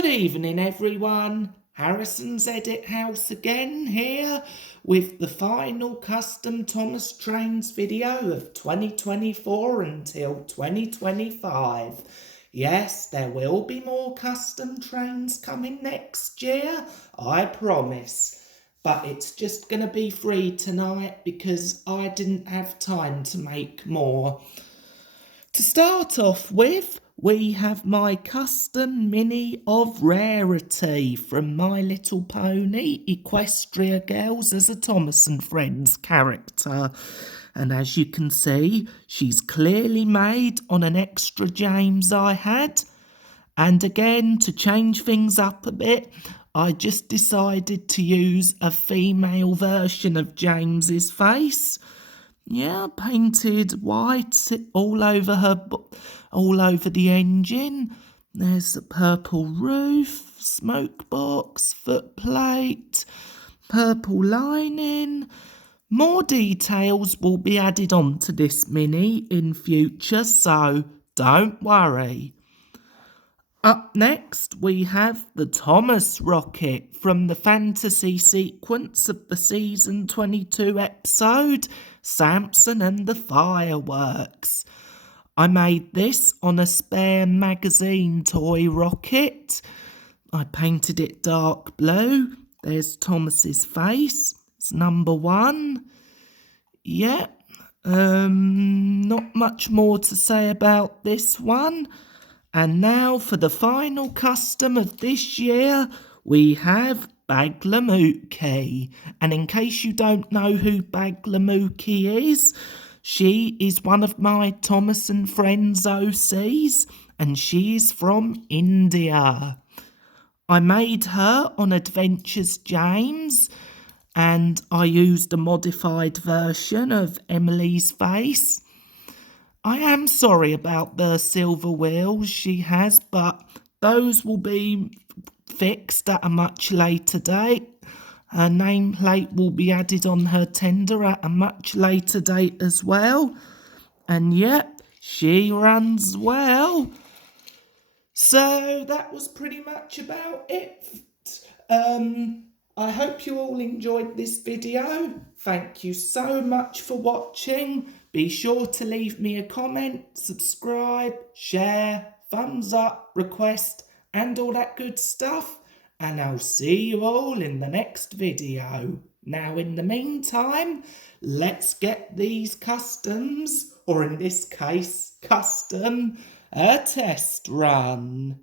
Good evening, everyone. Harrison's Edit House again here with the final custom Thomas Trains video of 2024 until 2025. Yes, there will be more custom trains coming next year, I promise. But it's just going to be free tonight because I didn't have time to make more. To start off with, we have my custom mini of Rarity from My Little Pony Equestria Girls as a Thomas and Friends character. And as you can see, she's clearly made on an extra James I had. And again, to change things up a bit, I just decided to use a female version of James's face. Yeah, painted white all over all over the engine. There's the purple roof, smoke box, footplate, purple lining. More details will be added onto this mini in future, so don't worry. Up next, we have the Thomas Rocket from the fantasy sequence of the season 22 episode, Samson and the Fireworks. I made this on a spare magazine toy rocket. I painted it dark blue. There's Thomas's face. It's number 1. Yeah, not much more to say about this one. And now for the final custom of this year, we have Baglamookie. And in case you don't know who Baglamookie is, she is one of my Thomas and Friends OCs, and she is from India. I made her on Adventures James, and I used a modified version of Emily's face. I am sorry about the silver wheels she has, but those will be fixed at a much later date. Her nameplate will be added on her tender at a much later date as well. And yep, she runs well. So that was pretty much about it. I hope you all enjoyed this video. Thank you so much for watching. Be sure to leave me a comment, subscribe, share, thumbs up, request, and all that good stuff. And I'll see you all in the next video. Now, in the meantime, let's get these customs, or in this case, custom, a test run.